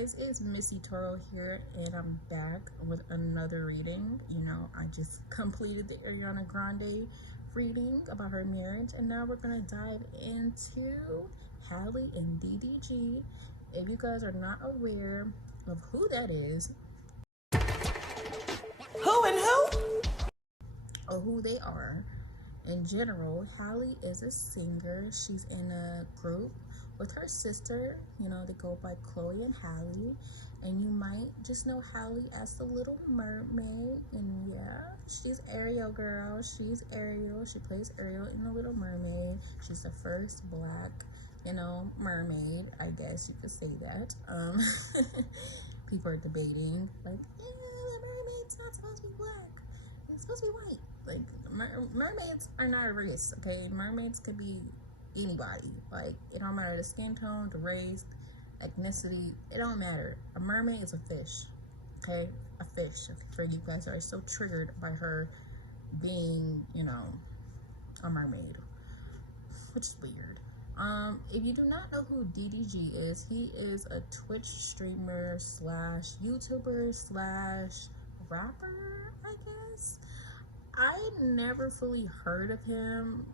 guys, it's Missy Toro here, and I'm back with another reading. You know, I just completed the Ariana Grande reading about her marriage, and now we're gonna dive into Halle and DDG. If you guys are not aware of who that is, who and who? Or who they are in general, Halle is a singer. She's in a group with her sister. You know, they go by Chloe and Halle, and you might just know Halle as the Little Mermaid. And yeah, she's Ariel, girl. She's Ariel. She plays Ariel in the Little Mermaid. She's the first black, you know, mermaid, I guess you could say that. People are debating like, yeah, the mermaid's not supposed to be black, it's supposed to be white. Like, mermaids are not a race, okay? Mermaids could be anybody. Like, it don't matter the skin tone, the race, ethnicity, it don't matter. A mermaid is a fish, okay? A fish, for you guys who are so triggered by her being, you know, a mermaid, which is weird. If you do not know who DDG is, he is a Twitch streamer slash YouTuber slash rapper, I guess. I never fully heard of him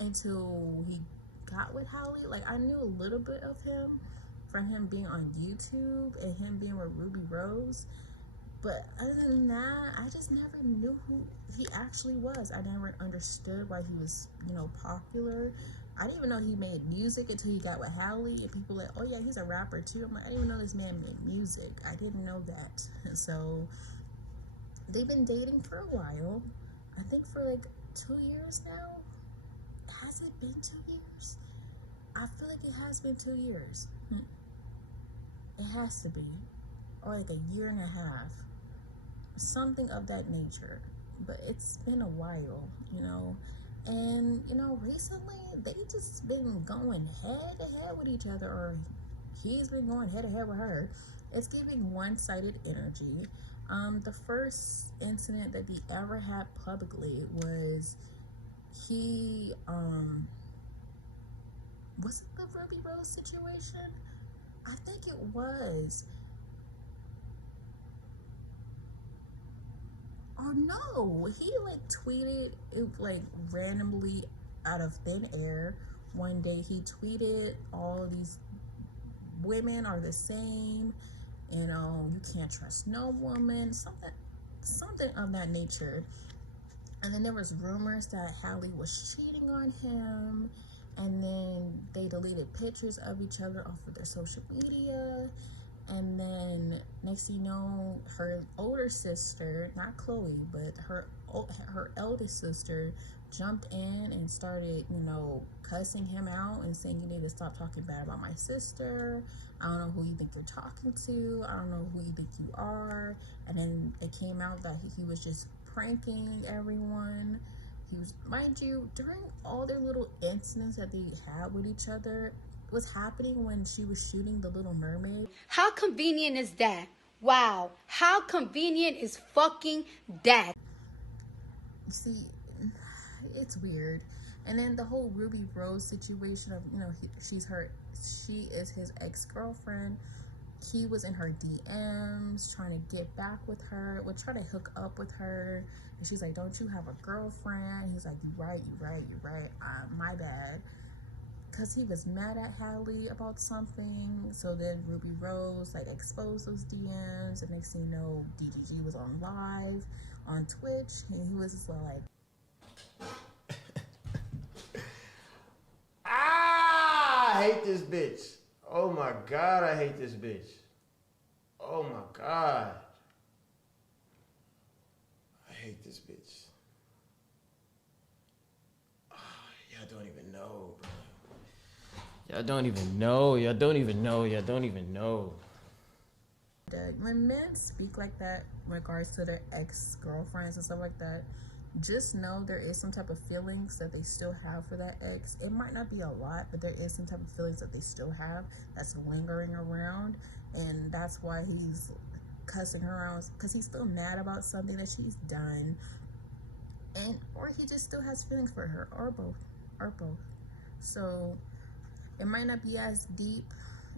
until he got with Halle. Like, I knew a little bit of him from him being on YouTube and him being with Ruby Rose, but other than that, I just never knew who he actually was. I never understood why he was, you know, popular. I didn't even know he made music until he got with Halle, and people like, oh yeah, he's a rapper too. I'm like, I didn't even know this man made music. I didn't know that. And so they've been dating for a while. I think for like 2 years now. Has it been 2 years? I feel like it has been 2 years. It has to be. Or like a year and a half. Something of that nature. But it's been a while, you know. And, you know, recently they just been going head to head with each other, or he's been going head to head with her. It's giving one-sided energy. The first incident that he ever had publicly was he, was it the Ruby Rose situation? I think it was. Oh no, he like tweeted it like randomly out of thin air. One day he tweeted, all these women are the same, you know, you can't trust no woman, something of that nature. And then there was rumors that Halle was cheating on him, and then they deleted pictures of each other off of their social media. And then next thing you know, her older sister, not Chloe, but her eldest sister jumped in and started, you know, cussing him out and saying, you need to stop talking bad about my sister. I don't know who you think you're talking to. I don't know who you think you are. And then it came out that he was just pranking everyone. He was, mind you, during all their little incidents that they had with each other, was happening when she was shooting The Little Mermaid. How convenient is that? Wow. How convenient is fucking that? See, it's weird. And then the whole Ruby Rose situation of, you know, she is his ex-girlfriend. He was in her DMs trying to get back with her, would try to hook up with her. And she's like, don't you have a girlfriend? He's like, you right. My bad. Because he was mad at Halle about something. So then Ruby Rose like exposed those DMs, and next thing you know, DDG was on live on Twitch, and he was just like, I hate this bitch. Oh my God, I hate this bitch. Oh my God. I hate this bitch. Oh, y'all don't even know, bro. Y'all don't even know. Y'all don't even know. Y'all don't even know. when men speak like that in regards to their ex-girlfriends and stuff like that, just know there is some type of feelings that they still have for that ex. It might not be a lot, but there is some type of feelings that they still have that's lingering around, and that's why he's cussing her out, because he's still mad about something that she's done, and or he just still has feelings for her, or both. So it might not be as deep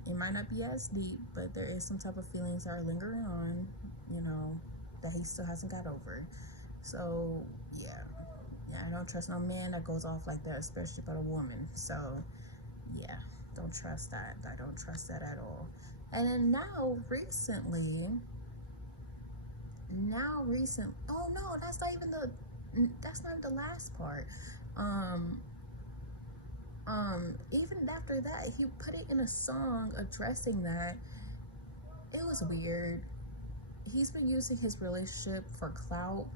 It might not be as deep, but there is some type of feelings that are lingering on, you know, that he still hasn't got over. So yeah, I don't trust no man that goes off like that, especially about a woman. So yeah, don't trust that. I don't trust that at all. And then oh no, that's not the last part. Um, Even after that, he put it in a song addressing that. It was weird. He's been using his relationship for clout.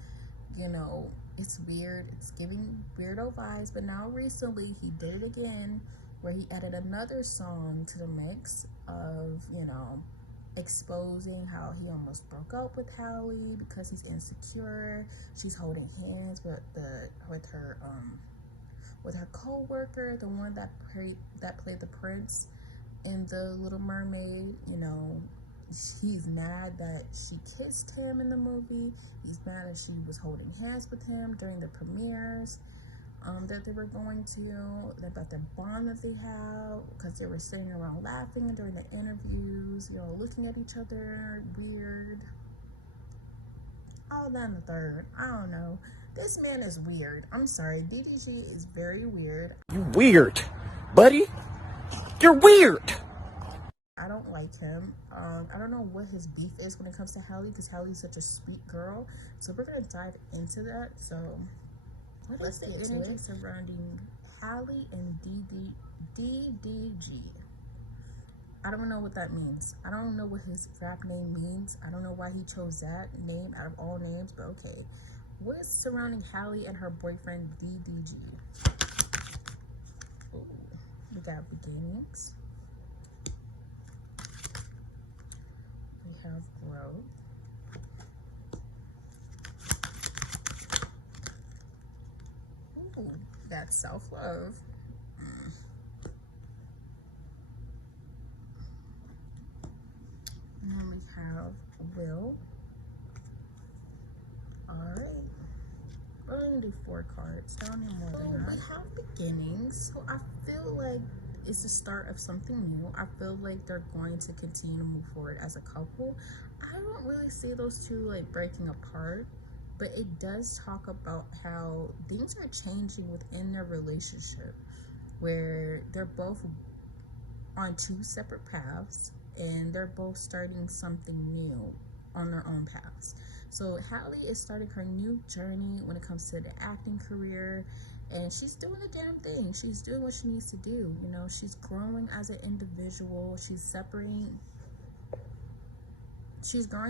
You know, it's weird. It's giving weirdo vibes. But now recently he did it again, where he added another song to the mix of, you know, exposing how he almost broke up with Halle because he's insecure. She's holding hands with her co-worker, the one that played the prince in The Little Mermaid. You know, he's mad that she kissed him in the movie. He's mad that she was holding hands with him during the premieres that they were going to, about the bond that they have, because they were sitting around laughing during the interviews, you know, looking at each other weird. All that and the third. I don't know. This man is weird. I'm sorry. DDG is very weird. You weird, buddy. You're weird. I don't like him. I don't know what his beef is when it comes to Halle, because Halle's such a sweet girl. So we're gonna dive into that. So let's get the energy surrounding Halle and DDG. I don't know what that means. I don't know what his rap name means. I don't know why he chose that name out of all names, but okay. What is surrounding Halle and her boyfriend DDG? Ooh, we got beginnings. We have growth. Ooh, that's self-love. And then we have will. Alright. We're only gonna do 4 cards. I don't need more than that. We have beginnings. So I feel like it's the start of something new. I feel like they're going to continue to move forward as a couple. I don't really see those two like breaking apart, but it does talk about how things are changing within their relationship, where they're both on 2 separate paths and they're both starting something new on their own paths. So Halle is starting her new journey when it comes to the acting career, and she's doing the damn thing. She's doing what she needs to do. You know, she's growing as an individual. She's growing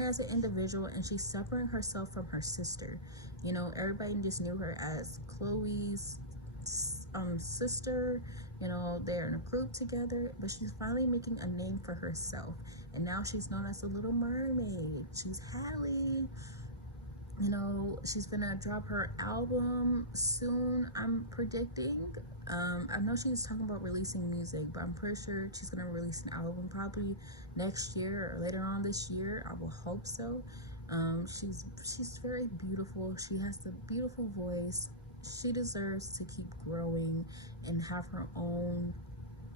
as an individual, and she's separating herself from her sister. You know, everybody just knew her as Chloe's sister. You know, they're in a group together, but she's finally making a name for herself, and now she's known as the Little Mermaid. She's Halle. You know, she's gonna drop her album soon, I'm predicting. I know she's talking about releasing music, but I'm pretty sure she's gonna release an album probably next year or later on this year. I will hope so. She's very beautiful. She has the beautiful voice. She deserves to keep growing and have her own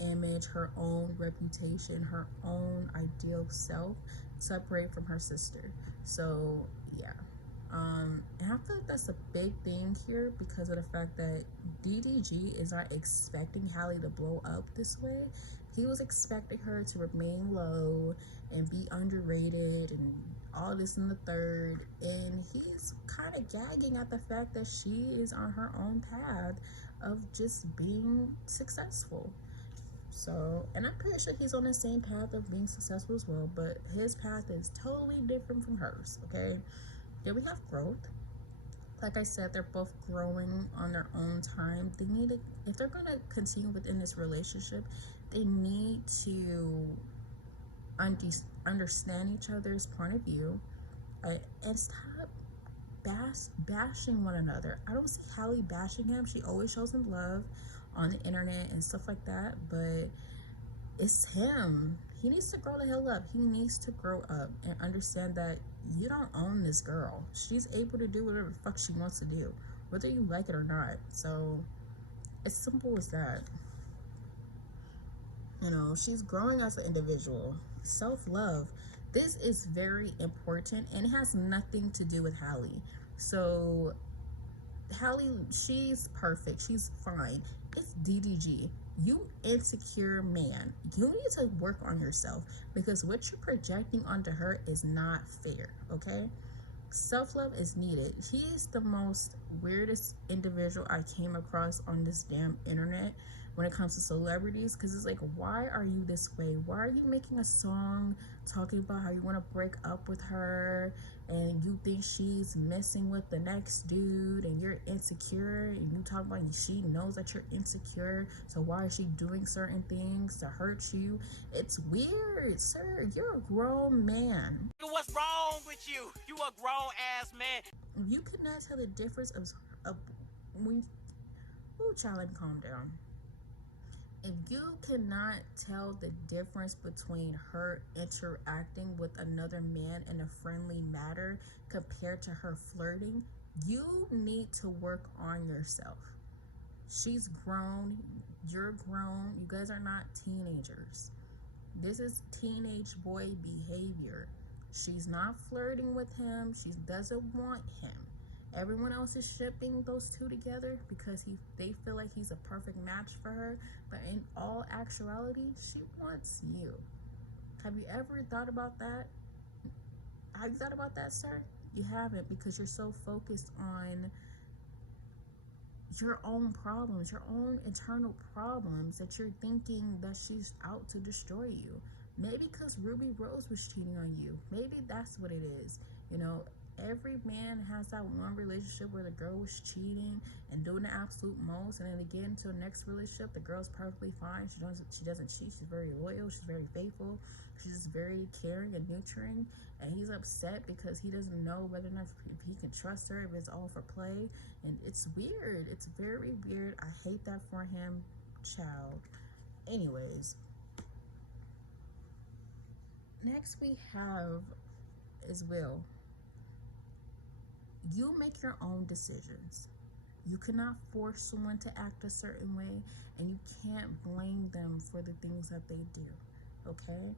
image, her own reputation, her own ideal self, separate from her sister. So yeah. And I feel like that's a big thing here because of the fact that DDG is not expecting Halle to blow up this way. He was expecting her to remain low and be underrated and all this and the third. And he's kind of gagging at the fact that she is on her own path of just being successful. So, and I'm pretty sure he's on the same path of being successful as well, but his path is totally different from hers, okay? Then we have growth. Like I said, they're both growing on their own time. They need to, if they're going to continue within this relationship, they need to understand each other's point of view and stop bashing one another. I don't see Halle bashing him. She always shows him love on the internet and stuff like that, but it's him. He needs to grow the hell up. He needs to grow up and understand that you don't own this girl. She's able to do whatever the fuck she wants to do, whether you like it or not. So, as simple as that. You know, she's growing as an individual. Self-love. This is very important and it has nothing to do with Halle. So Halle, she's perfect. She's fine. It's DDG. You insecure man. You need to work on yourself because what you're projecting onto her is not fair, okay? Self-love is needed. He is the most weirdest individual I came across on this damn internet when it comes to celebrities, because it's like, why are you this way? Why are you making a song talking about how you want to break up with her and you think she's messing with the next dude and you're insecure and you talk about she knows that you're insecure, so why is she doing certain things to hurt you? It's weird, sir. You're a grown man. What's wrong with you? You a grown ass man. You could not tell the difference of when. Ooh, child, let me calm down. If you cannot tell the difference between her interacting with another man in a friendly manner compared to her flirting, you need to work on yourself. She's grown, you're grown, you guys are not teenagers. This is teenage boy behavior. She's not flirting with him, she doesn't want him. Everyone else is shipping those two together because they feel like he's a perfect match for her, but in all actuality, she wants you. Have you ever thought about that? Have you thought about that, sir? You haven't, because you're so focused on your own problems, your own internal problems, that you're thinking that she's out to destroy you. Maybe because Ruby Rose was cheating on you. Maybe that's what it is. You know, every man has that one relationship where the girl was cheating and doing the absolute most, and then they get into the next relationship, the girl's perfectly fine. She doesn't cheat. She's very loyal. She's very faithful. She's just very caring and nurturing, and he's upset because he doesn't know whether or not if he can trust her, if it's all for play. And it's weird. It's very weird. I hate that for him, child. Anyways, next we have is Will. You make your own decisions. You cannot force someone to act a certain way, and you can't blame them for the things that they do, okay?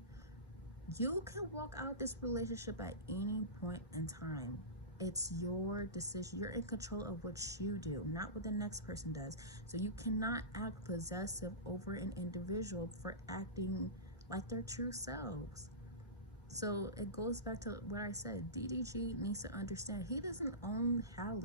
You can walk out this relationship at any point in time. It's your decision. You're in control of what you do, not what the next person does. So you cannot act possessive over an individual for acting like their true selves. So it goes back to what I said. DDG needs to understand he doesn't own Halle.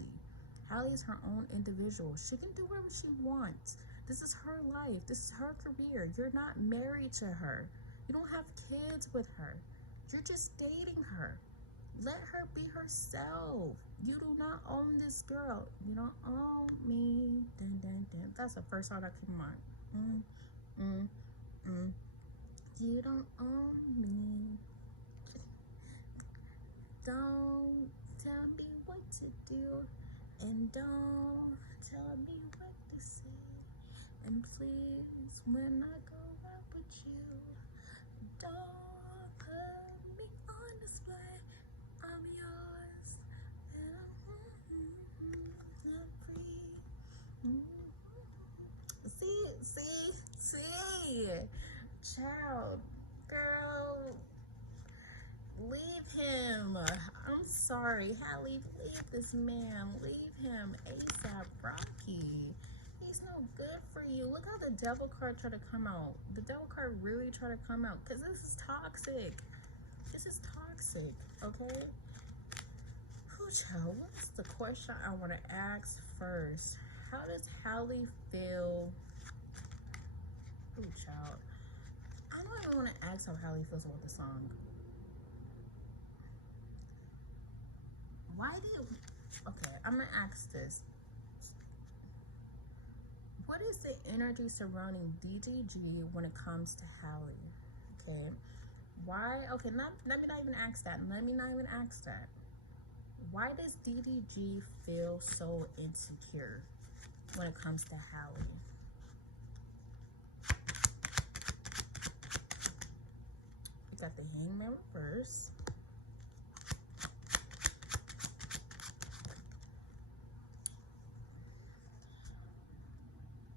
Halle is her own individual. She can do whatever she wants. This is her life. This is her career. You're not married to her. You don't have kids with her. You're just dating her. Let her be herself. You do not own this girl. You don't own me. Dun, dun, dun. That's the first song that came on. You don't own me. Don't tell me what to do, and don't tell me what to say. And please, when I go out with you, don't put me on display. I'm yours, and I'm free. See, child, girl. Leave him. I'm sorry, Halle. Leave this man. Leave him ASAP Rocky. He's no good for you. Look how the devil card tried to come out. The devil card really tried to come out because this is toxic. This is toxic, okay? Who, child? What's the question I want to ask first? How does Halle feel? Who, child? I don't even want to ask how Halle feels about the song. Why did, okay, I'm gonna ask this. What is the energy surrounding DDG when it comes to Halle? Okay, why, okay, let me not even ask that. Why does DDG feel so insecure when it comes to Halle? We got the Hangman reverse.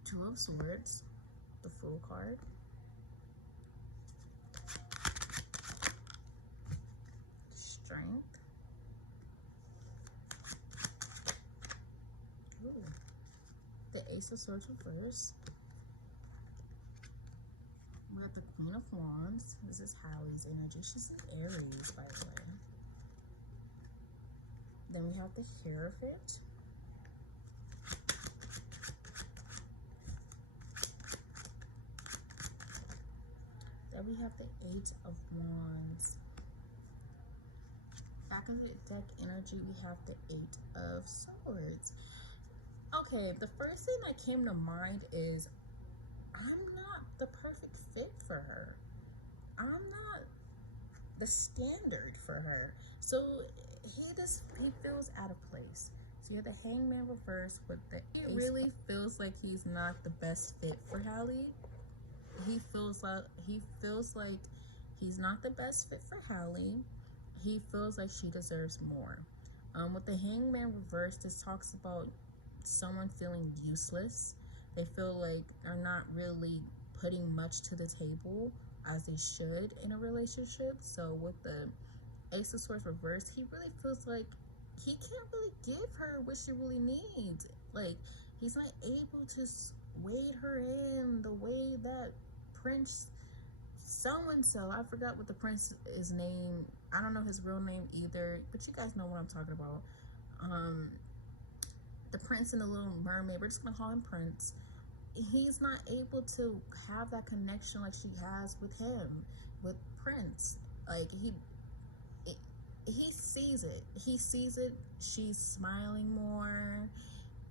Two of Swords, the Fool card. Strength. Ooh. The Ace of Swords reverse. We have the Queen of Wands. This is Hallie's energy. She's an Aries, by the way. Then we have the Hierophant. Then we have the Eight of Wands. Back of the deck energy, we have the Eight of Swords. Okay, the first thing that came to mind is I'm not the perfect fit for her. I'm not the standard for her. So he feels out of place. So you have the Hangman reverse with the He really feels like he's not the best fit for Halle. He feels like he's not the best fit for Halle. He feels like she deserves more. With the Hangman reverse, this talks about someone feeling useless. They feel like they're not really putting much to the table as they should in a relationship. So with the Ace of Swords reverse, he really feels like he can't really give her what she really needs. Like, he's not able to wade her in the way that Prince so-and-so, I forgot what the prince is name. I don't know his real name either, but you guys know what I'm talking about. The Prince and the Little Mermaid, we're just gonna call him Prince. He's not able to have that connection like she has with him, with Prince. Like, he sees it. He sees it. She's smiling more,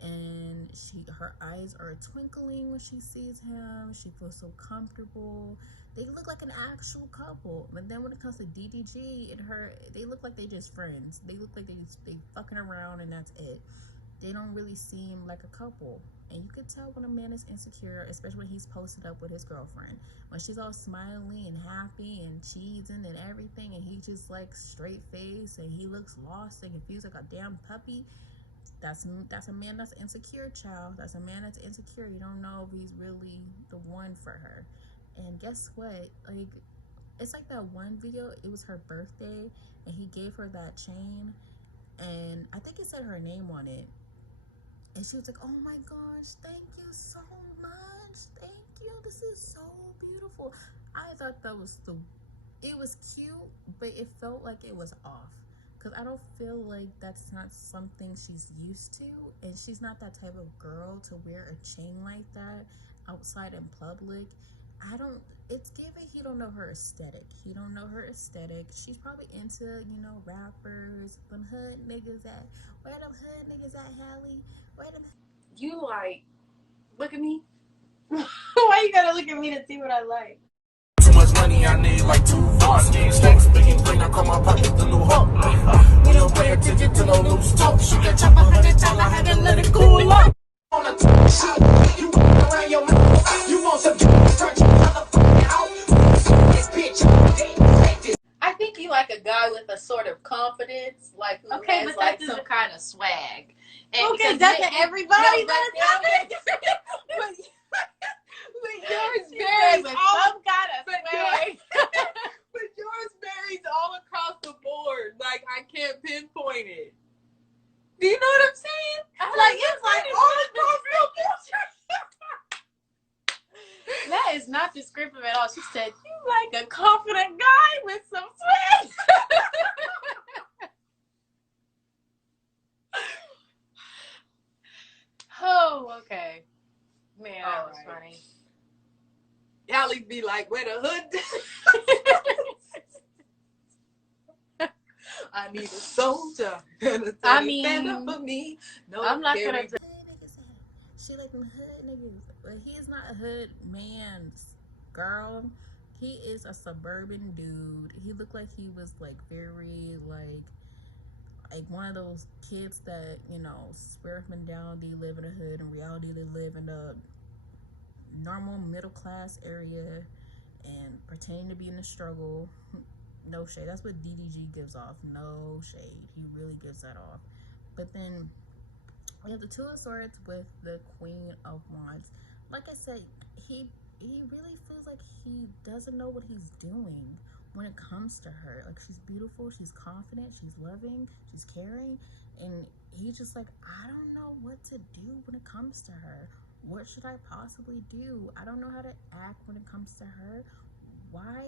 and her eyes are twinkling when she sees him. She feels so comfortable. They look like an actual couple. But then when it comes to DDG and her, they look like they just friends. They look like they fucking around and that's it. They don't really seem like a couple. And you could tell when a man is insecure, especially when he's posted up with his girlfriend. When she's all smiling and happy and cheesing and everything, and he just like straight face and he looks lost and confused like a damn puppy. That's a man that's insecure, child. That's a man that's insecure. You don't know if he's really the one for her. And guess what? Like, it's like that one video. It was her birthday, and he gave her that chain, and I think it said her name on it. And she was like, oh my gosh, thank you so much. Thank you. This is so beautiful. I thought that was it was cute, but it felt like it was off. Because I don't feel like that's not something she's used to. And she's not that type of girl to wear a chain like that outside in public. It's given he don't know her aesthetic. He don't know her aesthetic. She's probably into, rappers, them hood niggas at, where them hood niggas at, Halle? Where them? You like, look at me. Why you gotta look at me to see what I like? Too much money, I need like 2 bars. Stacks, big brain, I call my pocket the new hook. We don't pay attention to no loose talk. Shoot that chopper 100 times, I had to let it cool up. On the shit, you around your mouth. You want some stretch motherfucking out. This bitch, I think you like a guy with a sort of confidence, like who has like some kind of swag. And okay, doesn't everybody? But yours varies some kind of swag. But yours varies all across the board. Like, I can't pinpoint it. Do you know what I'm saying? It's like all across the board. That is not descriptive at all. She said, you like a confident guy with some swag. Oh, okay. Man, that was funny. Y'all be like, where the hood? I need a soldier. I mean, for me. No, I'm not gonna. She like them hood niggas, but he is not a hood man's girl. He is a suburban dude. He looked like he was like very like one of those kids that, swear up and down they live in a hood. In reality, they live in a normal middle class area and pretending to be in the struggle. No shade. That's what DDG gives off. No shade. He really gives that off. But then we have the Two of Swords with the Queen of Wands. Like I said, he really feels like he doesn't know what he's doing when it comes to her. Like, she's beautiful, she's confident, she's loving, she's caring, and he's just like, I don't know what to do when it comes to her. What should I possibly do? I don't know how to act when it comes to her. Why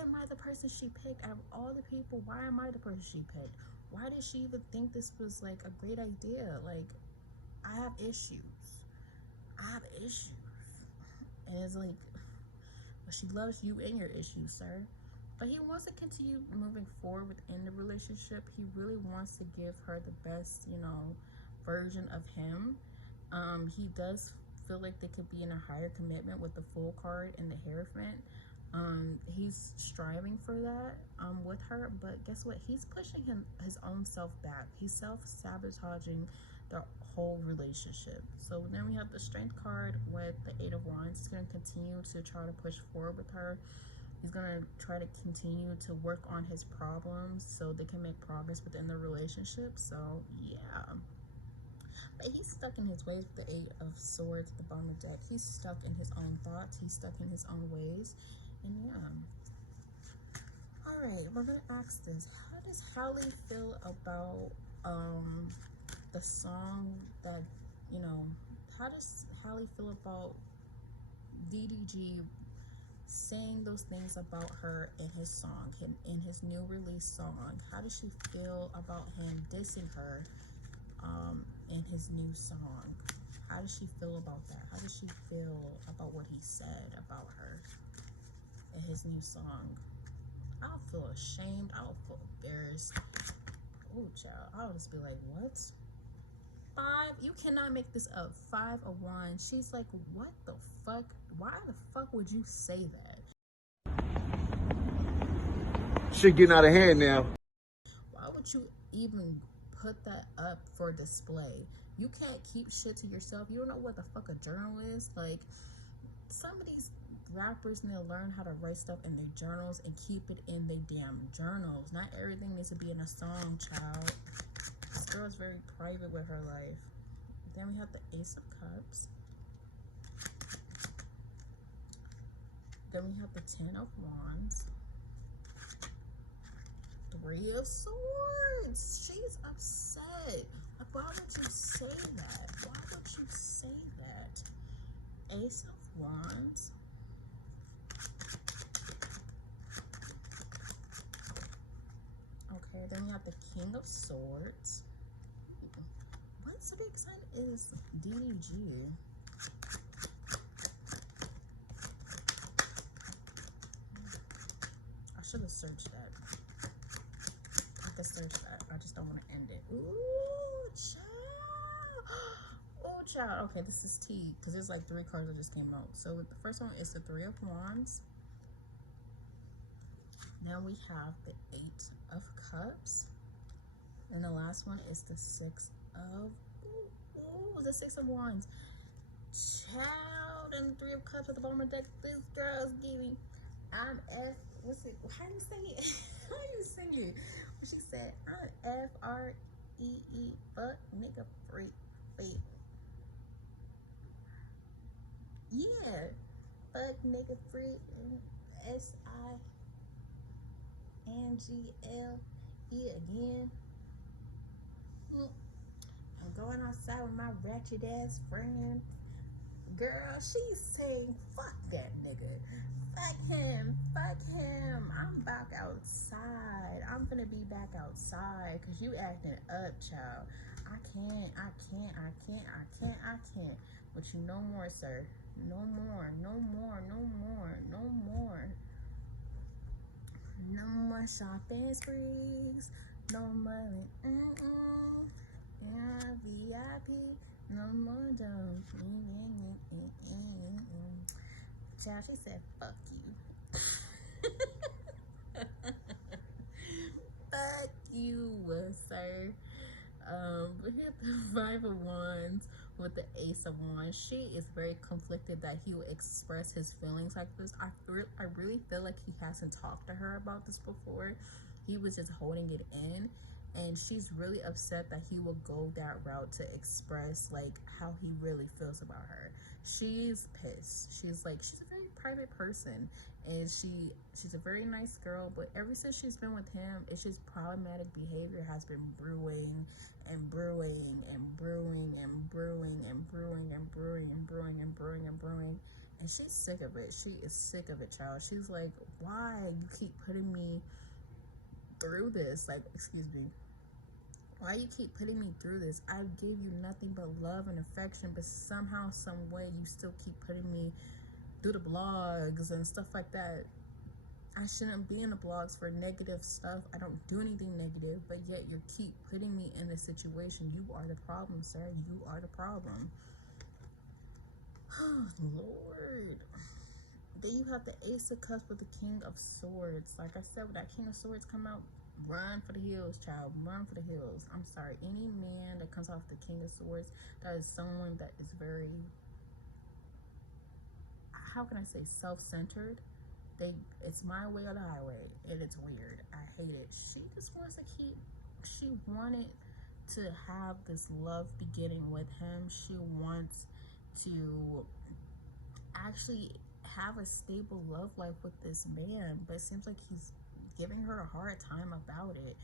am I the person she picked? Out of all the people, why am I the person she picked? Why did she even think this was like a great idea? Like, I have issues. I have issues. And it's like, but she loves you and your issues, sir. But he wants to continue moving forward within the relationship. He really wants to give her the best, version of him. He does feel like they could be in a higher commitment with the full card and the Hierophant. He's striving for that with her, but guess what? He's pushing his own self back. He's self-sabotaging the whole relationship. So then we have the Strength card with the Eight of Wands. He's going to continue to try to push forward with her. He's going to try to continue to work on his problems so they can make progress within the relationship. So yeah, but he's stuck in his ways with the Eight of Swords at the bottom of the deck. He's stuck in his own thoughts. He's stuck in his own ways. And yeah. Alright, we're gonna ask this. How does Halle feel about the song that, how does Halle feel about DDG saying those things about her in his song, in his new release song? How does she feel about him dissing her in his new song? How does she feel about that? How does she feel about what he said about her in his new song? I'll feel ashamed. I'll feel embarrassed. Oh, child. I'll just be like, what? 5? You cannot make this up. 5 of Wands. She's like, what the fuck? Why the fuck would you say that? Shit getting out of hand now. Why would you even put that up for display? You can't keep shit to yourself. You don't know what the fuck a journal is? Like, some of these rappers need to learn how to write stuff in their journals and keep it in their damn journals. Not everything needs to be in a song, child. This girl's very private with her life. Then we have the Ace of Cups. Then we have the 10 of Wands. 3 of Swords. She's upset. Why would you say that? Why would you say that? Ace of Wands. Okay, then we have the King of Swords. What zodiac sign is DDG? I should have searched that. I could search that. I just don't want to end it. Ooh, child. Oh, child. Okay, this is T, because there's like 3 cards that just came out. So the first one is the 3 of Wands. Now we have the 8 of Cups. And the last one is the 6 of... Ooh, the 6 of Wands. Child, and the 3 of Cups at the bottom of the deck. This girl's giving... I'm F... What's it? How do you say it? How do you sing it? When she said, I'm F-R-E-E, fuck, nigga, freak, fake. Yeah. Fuck, nigga, freak, S-I-N-G-L-E again. I'm going outside with my ratchet ass friend. Girl, she's saying, fuck that nigga. Fuck him. Fuck him. I'm back outside. I'm gonna be back outside because you acting up, child. I can't. But you no more, sir. No more. No more shopping sprees. No money. Yeah, VIP. No more dumb. Child, she said, fuck you. Fuck you, sir. We have the 5 of Wands with the Ace of Wands. She is very conflicted that he will express his feelings like this. I really feel like he hasn't talked to her about this before. He was just holding it in. and she's really upset that he will go that route to express like how he really feels about her. She's pissed. She's like, she's a very private person, and she's a very nice girl, but ever since she's been with him, it's just problematic behavior has been brewing and brewing and brewing and brewing and brewing and brewing and brewing and brewing and brewing. And she's sick of it. She is sick of it, child. She's like, why you keep putting me through this? Like, excuse me. Why you keep putting me through this? I gave you nothing but love and affection, but somehow, some way, you still keep putting me through the blogs and stuff like that. I shouldn't be in the blogs for negative stuff. I don't do anything negative, but yet you keep putting me in this situation. You are the problem, sir. You are the problem. Oh, Lord. Then you have the Ace of Cups with the King of Swords. Like I said, when that King of Swords come out, run for the hills, child. Run for the hills. I'm sorry. Any man that comes off the King of Swords, that is someone that is very, how can I say, self-centered. It's my way or the highway, and it's weird. I hate it. She just wants to keep, she wanted to have this love beginning with him. She wants to actually have a stable love life with this man, but it seems like he's giving her a hard time about it.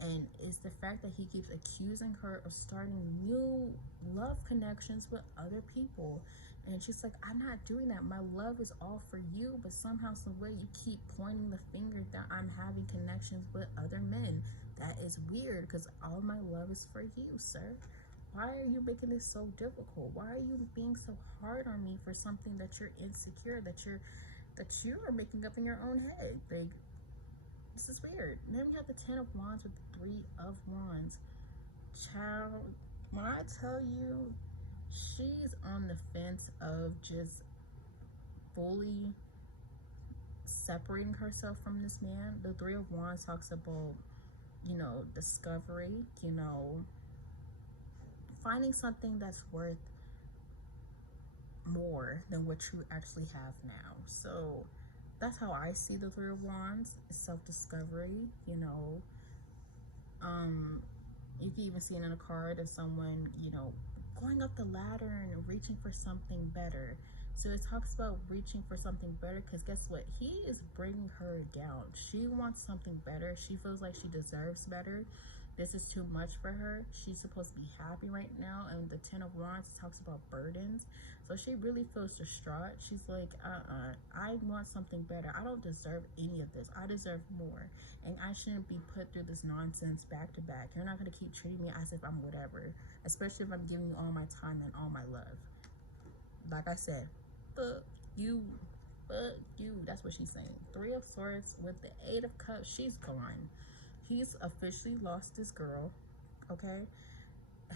And it's the fact that he keeps accusing her of starting new love connections with other people. And she's like, I'm not doing that. My love is all for you, but somehow, some way, you keep pointing the finger that I'm having connections with other men. That is weird, because all my love is for you, sir. Why are you making this so difficult? Why are you being so hard on me for something that you're insecure, that you are making up in your own head? Like, this is weird. And then we have the 10 of Wands with the 3 of Wands. Child, when I tell you, she's on the fence of just fully separating herself from this man. The 3 of Wands talks about, discovery, finding something that's worth more than what you actually have now. So that's how I see the 3 of Wands. It's self-discovery. You can even see it in a card of someone, going up the ladder and reaching for something better. So it talks about reaching for something better, because guess what? He is bringing her down. She wants something better. She feels like she deserves better. This is too much for her. She's supposed to be happy right now. And the 10 of Wands talks about burdens. So she really feels distraught. She's like, I want something better. I don't deserve any of this. I deserve more. And I shouldn't be put through this nonsense back to back. You're not going to keep treating me as if I'm whatever. Especially if I'm giving you all my time and all my love. Like I said, fuck you. Fuck you. That's what she's saying. 3 of Swords with the 8 of Cups. She's gone. He's officially lost this girl, okay?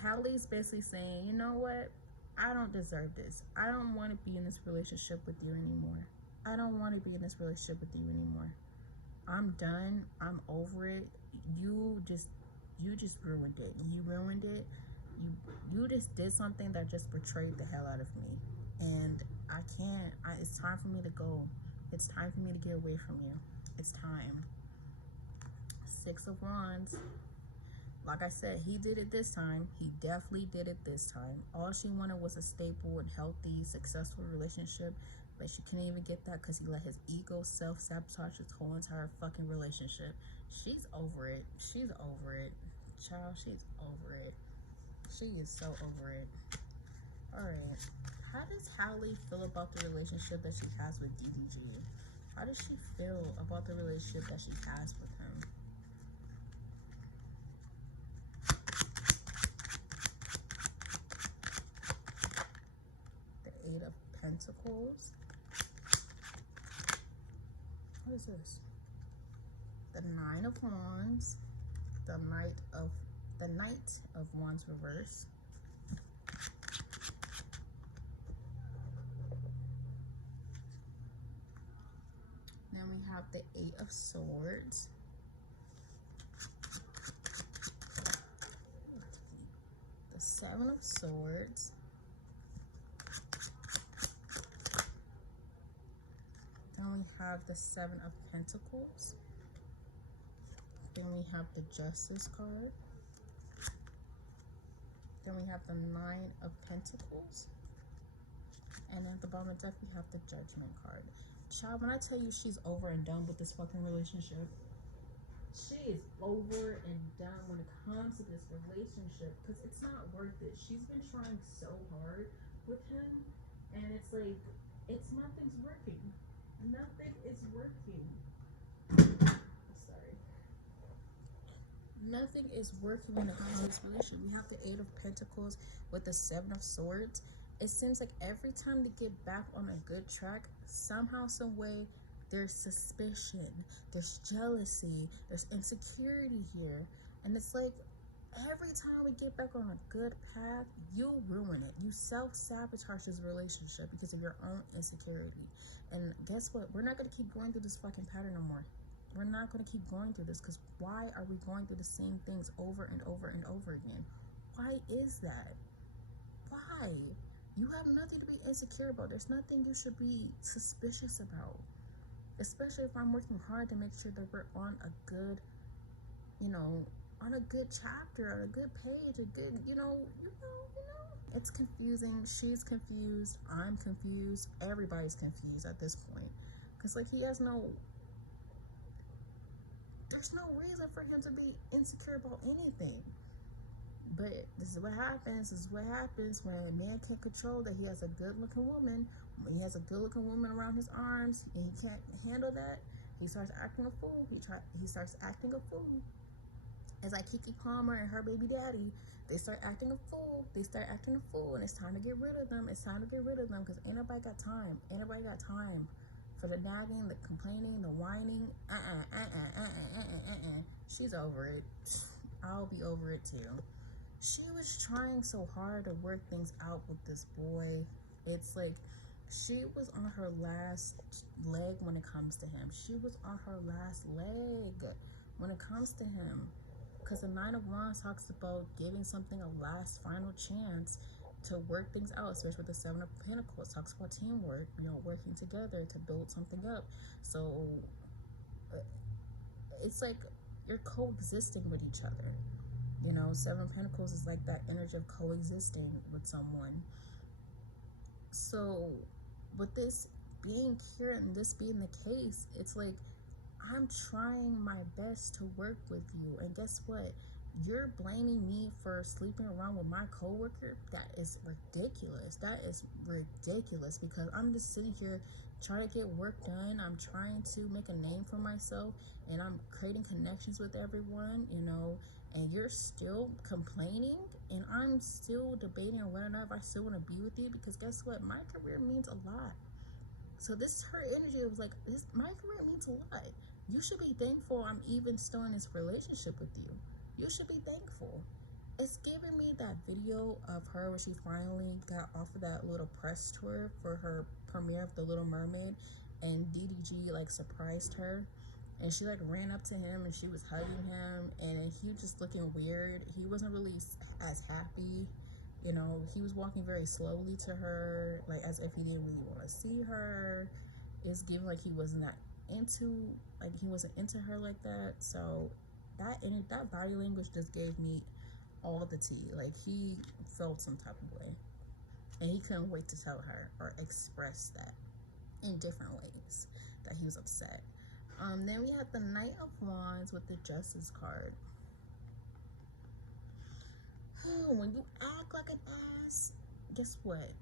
Halle's basically saying, you know what? I don't deserve this. I don't want to be in this relationship with you anymore. I don't want to be in this relationship with you anymore. I'm done. I'm over it. You just ruined it. You ruined it. You just did something that just betrayed the hell out of me. And I can't. It's time for me to go. It's time for me to get away from you. It's time. 6 of Wands. Like I said, he did it this time. He definitely did it this time. All she wanted was a stable and healthy, successful relationship, but she couldn't even get that because he let his ego self-sabotage his whole entire fucking relationship. She's over it. She's over it. Child, she's over it. She is so over it. Alright. How does Halle feel about the relationship that she has with DDG? How does she feel about the relationship that she has with him? The 8 of Pentacles. What is this? The 9 of Wands. The Knight of Wands reverse. Then we have the 8 of Swords. The 7 of Swords. Then we have the 7 of Pentacles. Then we have the Justice card. Then we have the Nine of Pentacles. And at the bottom of the deck, we have the Judgment card. Child, when I tell you she's over and done with this fucking relationship, she is over and done when it comes to this relationship because it's not worth it. She's been trying so hard with him, and it's like, nothing's working. Nothing is working. Sorry. Nothing is working when it comes to this relationship. We have the Eight of Pentacles with the Seven of Swords. It seems like every time they get back on a good track, somehow, some way, there's suspicion, there's jealousy, there's insecurity here. And it's like, every time we get back on a good path, you ruin it. You self-sabotage this relationship because of your own insecurity. And guess what? We're not going to keep going through this fucking pattern no more. We're not going to keep going through this because why are we going through the same things over and over and over again? Why is that? Why? You have nothing to be insecure about. There's nothing you should be suspicious about. Especially if I'm working hard to make sure that we're on a good, on a good chapter, on a good page, a good, It's confusing. She's confused. I'm confused. Everybody's confused at this point. Because, like, there's no reason for him to be insecure about anything. But this is what happens. This is what happens when a man can't control that he has a good-looking woman. When he has a good-looking woman around his arms and he can't handle that, he starts acting a fool. He starts acting a fool. It's like Keke Palmer and her baby daddy. They start acting a fool. They start acting a fool, and it's time to get rid of them. It's time to get rid of them because ain't nobody got time. Ain't nobody got time for the nagging, the complaining, the whining. She's over it. I'll be over it too. She was trying so hard to work things out with this boy. It's like she was on her last leg when it comes to him. She was on her last leg when it comes to him. Because the Nine of Wands talks about giving something a last final chance to work things out, especially with the Seven of Pentacles. It talks about teamwork, working together to build something up. So it's like you're coexisting with each other. Seven of Pentacles is like that energy of coexisting with someone. So with this being here and this being the case, it's like I'm trying my best to work with you, and guess what? You're blaming me for sleeping around with my coworker. That is ridiculous. That is ridiculous because I'm just sitting here trying to get work done. I'm trying to make a name for myself, and I'm creating connections with everyone, and you're still complaining, and I'm still debating on whether or not if I still want to be with you because guess what? My career means a lot. So this is her energy. It was like, my career means a lot. You should be thankful I'm even still in this relationship with you. You should be thankful. It's giving me that video of her when she finally got off of that little press tour for her premiere of The Little Mermaid, and DDG like surprised her, and she like ran up to him and she was hugging him, and he was just looking weird. He wasn't really as happy. He was walking very slowly to her, like as if he didn't really want to see her. It's giving like he wasn't into her like that. So that body language just gave me all the tea. Like he felt some type of way, and he couldn't wait to tell her or express that in different ways that he was upset. Then we had the Knight of Wands with the Justice card. When you act like an ass, guess what?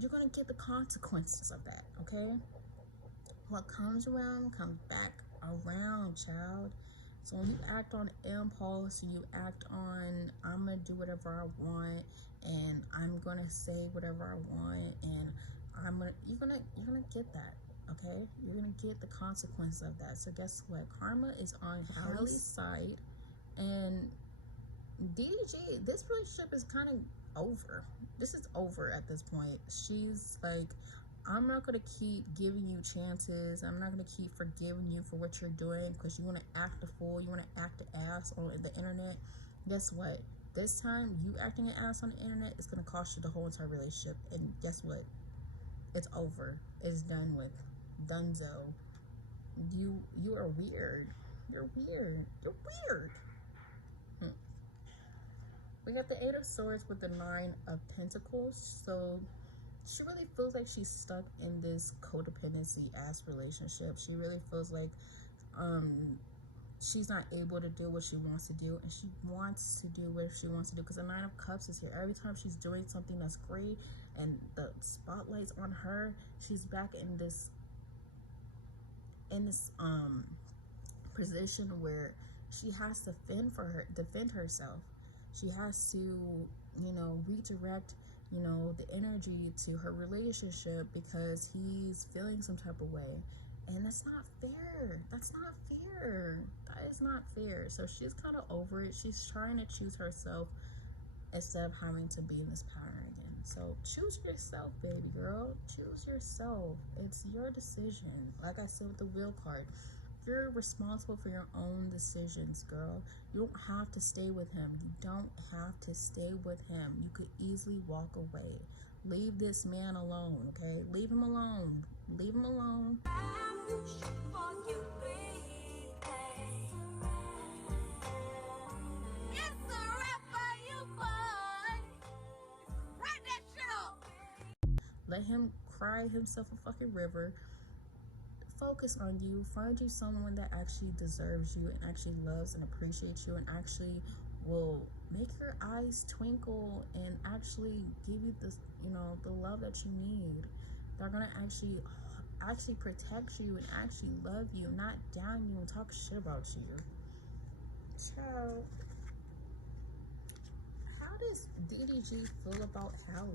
You're gonna get the consequences of that, okay? What comes around comes back around, child. So when you act on impulse, you act on I'm gonna do whatever I want, and I'm gonna say whatever I want, and you're gonna get that, okay? You're gonna get the consequence of that. So guess what? Karma is on Halle's side, and DDG, this relationship is kind of over. This is over at this point. She's like, I'm not going to keep giving you chances. I'm not going to keep forgiving you for what you're doing because you want to act a fool. You want to act an ass on the internet. Guess what? This time, you acting an ass on the internet is going to cost you the whole entire relationship. And guess what? It's over. It's done with. Dunzo. You are weird. You're weird. You're weird. We got the Eight of Swords with the Nine of Pentacles. So she really feels like she's stuck in this codependency ass relationship. She really feels like she's not able to do what she wants to do, and she wants to do what she wants to do because the Nine of Cups is here. Every time she's doing something that's great and the spotlight's on her, she's back in this position where she has to defend herself. She has to, you know, redirect, you know, the energy to her relationship because he's feeling some type of way. And that's not fair. That's not fair. That is not fair. So she's kind of over it. She's trying to choose herself instead of having to be in this pattern again. So choose yourself, baby girl. Choose yourself. It's your decision. Like I said with the Wheel card, you're responsible for your own decisions, girl. You don't have to stay with him. You don't have to stay with him. You could easily walk away. Leave this man alone, okay? Leave him alone. Leave him alone. Let him cry himself a fucking river. Focus on you. Find you someone that actually deserves you and actually loves and appreciates you and actually will make your eyes twinkle and actually give you this, you know, the love that you need. They're gonna actually protect you and actually love you, not down you and talk shit about you. Child, how does DDG feel about Halle?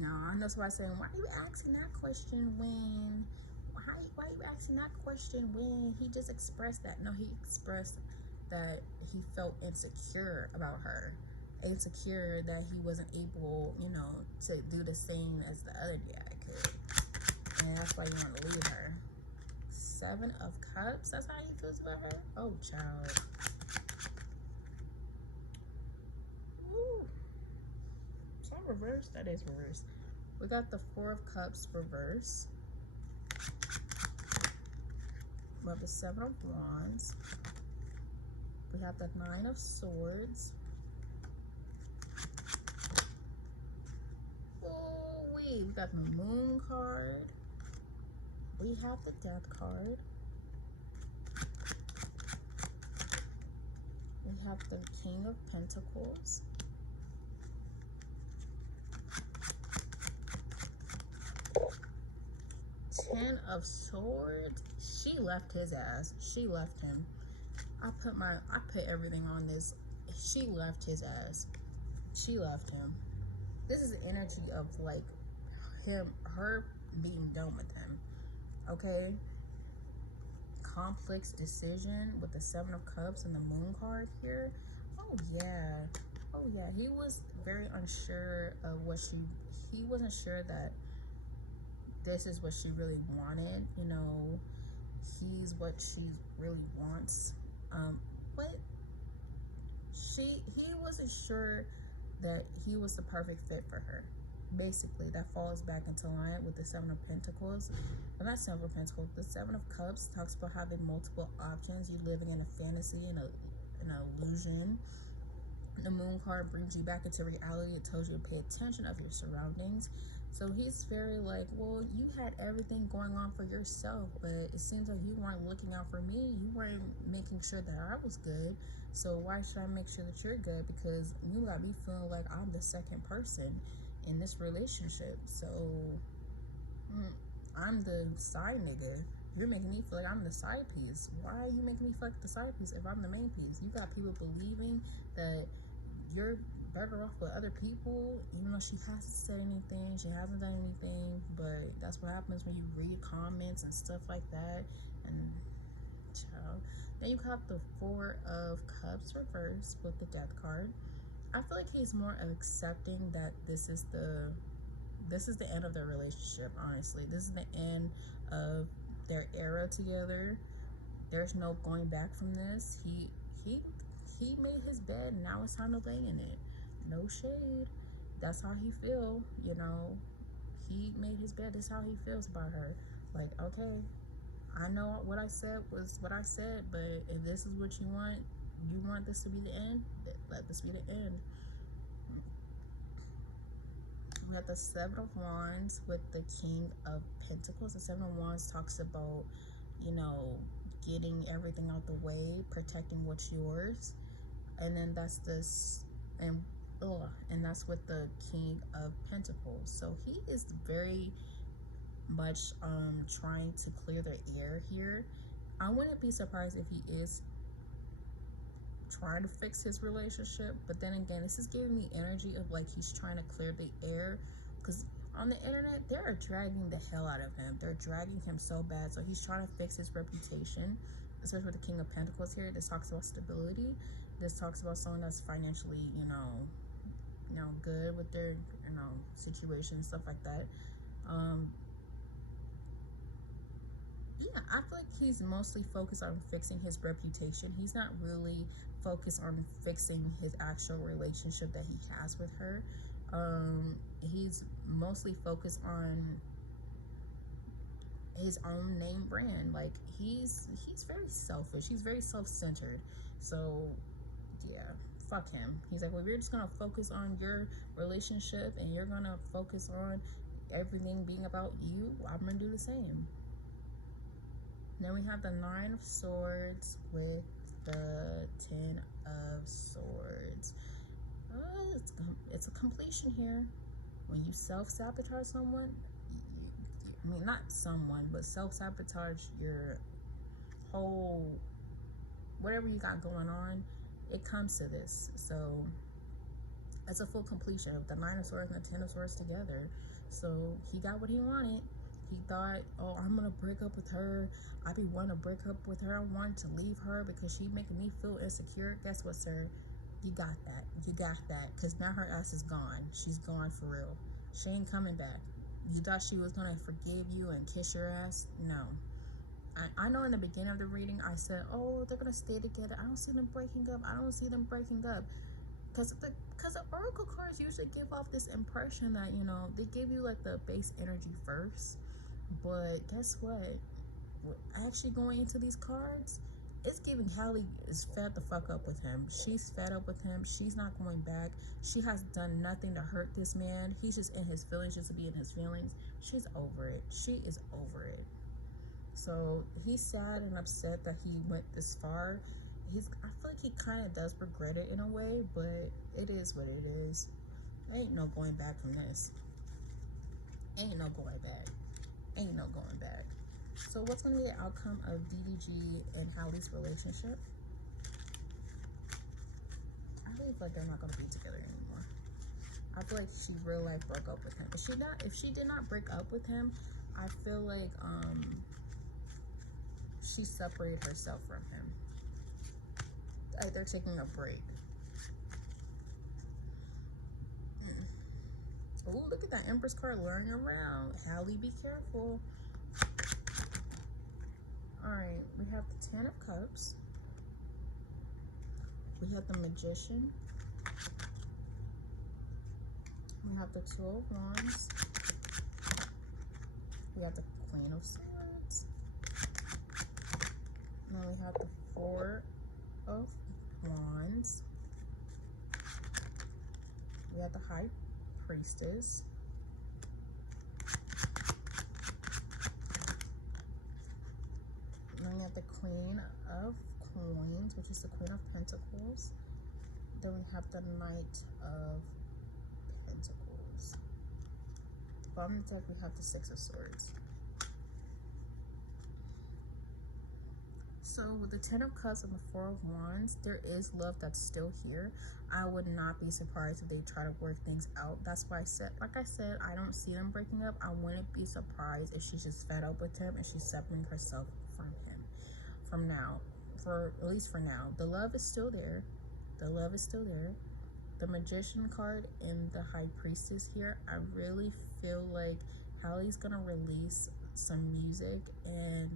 No, I know somebody saying, why are you asking that question when why are you asking that question when he just expressed that? No, he expressed that he felt insecure about her. Insecure that he wasn't able, you know, to do the same as the other guy could. And that's why you want to leave her. Seven of Cups, that's how he feels about her? Oh, child. Woo. Is that reverse? That is reverse. We got the Four of Cups reverse. We have the Seven of Wands. We have the Nine of Swords. Oh, we got the Moon card. We have the Death card. We have the King of Pentacles. Ten of Swords. She left his ass. She left him. I put everything on this. She left his ass. She left him. This is the energy of like her being done with him. Okay? Complex decision with the Seven of Cups and the Moon card here. Oh yeah. Oh yeah. He was very unsure of he wasn't sure that this is what she really wanted, you know. He's what she really wants. But he wasn't sure that he was the perfect fit for her. Basically, that falls back into line with the Seven of Pentacles. Well, not Seven of Pentacles. The Seven of Cups talks about having multiple options. You living in a fantasy and an illusion. The Moon card brings you back into reality. It tells you to pay attention of your surroundings. So he's very like, well, you had everything going on for yourself, but it seems like you weren't looking out for me. You weren't making sure that I was good. So why should I make sure that you're good? Because you got me feeling like I'm the second person in this relationship. So I'm the side nigga. You're making me feel like I'm the side piece. Why are you making me feel like the side piece if I'm the main piece? You got people believing that you're better off with other people, even though she hasn't said anything, she hasn't done anything. But that's what happens when you read comments and stuff like that. And child, then you have the Four of Cups reversed with the Death card. I feel like he's more of accepting that this is the end of their relationship. Honestly, this is the end of their era together. There's no going back from this. He made his bed, and now it's time to lay in it. No shade. that's how he feel, you know. He made his bed. That's how he feels about her. Like, okay, I know what I said was what I said, but if this is what you want this to be the end, let this be the end. We have the Seven of Wands with the King of Pentacles. The Seven of Wands talks about, you know, getting everything out the way, protecting what's yours. And then that's this, and that's with the King of Pentacles. So he is very much trying to clear the air here. I wouldn't be surprised if he is trying to fix his relationship, but then again, this is giving me energy of like he's trying to clear the air, because on the internet they are dragging the hell out of him. They're dragging him so bad, so he's trying to fix his reputation, especially with the King of Pentacles here. This talks about stability. This talks about someone that's financially, good with their, situation, stuff like that. Yeah, I feel like he's mostly focused on fixing his reputation. He's not really focused on fixing his actual relationship that he has with her. He's mostly focused on his own name brand. Like he's very selfish. He's very self-centered. So yeah, fuck him. He's like, well, we're just gonna focus on your relationship and you're gonna focus on everything being about you. I'm gonna do the same. Then we have the Nine of Swords with the Ten of Swords. It's a completion here. When you self-sabotage someone, I mean, not someone, but self-sabotage your whole, whatever you got going on, it comes to this. So it's a full completion of the Nine of Swords and the Ten of Swords together. So he got what he wanted. He thought, oh, I'm gonna break up with her. I be wanting to break up with her. I wanted to leave her because she making me feel insecure. Guess what, sir? You got that. You got that. Because now her ass is gone. She's gone for real. She ain't coming back. You thought she was gonna forgive you and kiss your ass? No. I know in the beginning of the reading I said, oh, they're gonna stay together. I don't see them breaking up. I don't see them breaking up. Because the oracle cards usually give off this impression that, they give you like the base energy first. But guess what? Actually going into these cards, it's giving Halle is fed the fuck up with him. She's fed up with him. She's not going back. She has done nothing to hurt this man. He's just in his feelings just to be in his feelings. She's over it. She is over it. So he's sad and upset that he went this far. I feel like he kind of does regret it in a way, but it is what it is. Ain't no going back from this. Ain't no going back. Ain't no going back. So what's going to be the outcome of DDG and Halle's relationship? I really feel like they're not going to be together anymore. I feel like she real life broke up with him. If she did not break up with him, I feel like she separated herself from him. Like they're taking a break. Oh, look at that Empress card luring around. Halle, be careful. Alright, we have the Ten of Cups. We have the Magician. We have the Two of Wands. We have the Queen of Swords. And then we have the Four of Wands. We have the High Priestess. And then we have the Queen of Coins, which is the Queen of Pentacles. Then we have the Knight of Pentacles. Bottom of the deck, we have the Six of Swords. So with the Ten of Cups and the Four of Wands, there is love that's still here. I would not be surprised if they try to work things out. That's why I said, like I said, I don't see them breaking up. I wouldn't be surprised if she's just fed up with him and she's separating herself from him. From now, at least for now, the love is still there. The love is still there. The Magician card and the High Priestess here, I really feel like Halle's gonna release some music and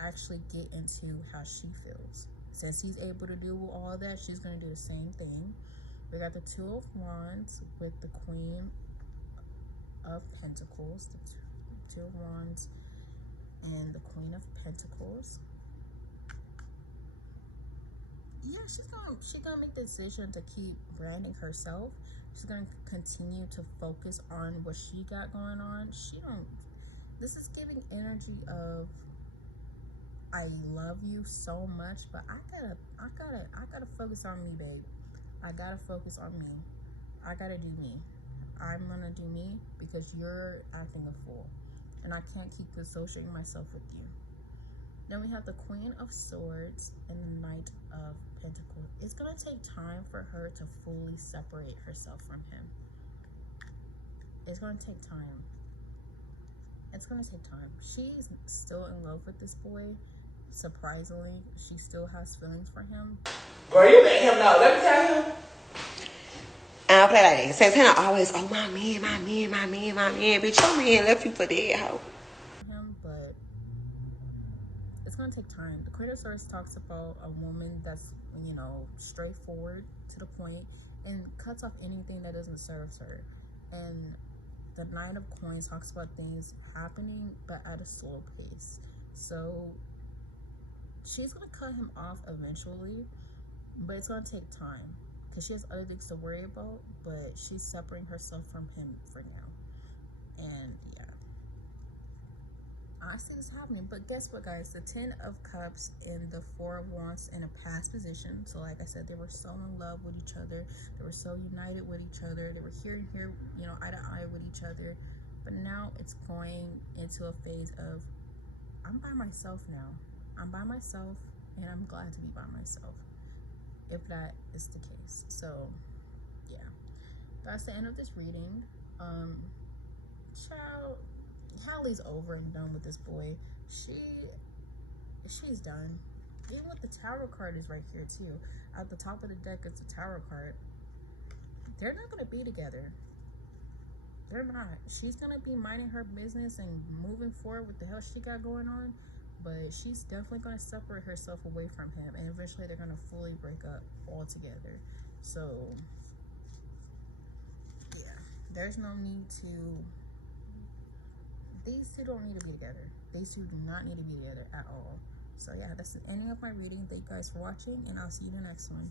actually get into how she feels. Since he's able to do all that, she's gonna do the same thing. We got the Two of Wands with the Queen of Pentacles, the Two of Wands and the Queen of Pentacles. Yeah, she's gonna make the decision to keep branding herself. She's gonna continue to focus on what she got going on. This is giving energy of, I love you so much, but I gotta focus on me, babe. I gotta focus on me. I gotta do me. I'm gonna do me because you're acting a fool, and I can't keep associating myself with you. Then we have the Queen of Swords and the Knight of Pentacles. It's gonna take time for her to fully separate herself from him. It's gonna take time. It's gonna take time. She's still in love with this boy. Surprisingly, she still has feelings for him. Girl, you let him know. Let me tell him. I don't play like that. Santana always, oh, my man, my man, my man, my man. Bitch, your man left you for dead, hoe. But it's gonna take time. The Queen of Swords talks about a woman that's, you know, straightforward to the point and cuts off anything that doesn't serve her. And the Nine of Coins talks about things happening but at a slow pace. So she's gonna cut him off eventually, but it's gonna take time because she has other things to worry about. But she's separating herself from him for now. And yeah, I see this happening. But guess what, guys? The Ten of Cups and the Four of Wands in a past position. So like I said, they were so in love with each other. They were so united with each other. They were here and here, you know, eye to eye with each other. But now it's going into a phase of, I'm by myself now. I'm by myself, and I'm glad to be by myself, if that is the case. So yeah, that's the end of this reading. Child, Halle's over and done with this boy. She's done. Even with the Tower card is right here too. At the top of the deck is the Tower card. They're not gonna be together. They're not. She's gonna be minding her business and moving forward with the hell she got going on, but she's definitely gonna separate herself away from him, and eventually they're gonna fully break up altogether. So yeah, there's no need to. These two don't need to be together. These two do not need to be together at all. So yeah, that's the ending of my reading. Thank you guys for watching, and I'll see you in the next one.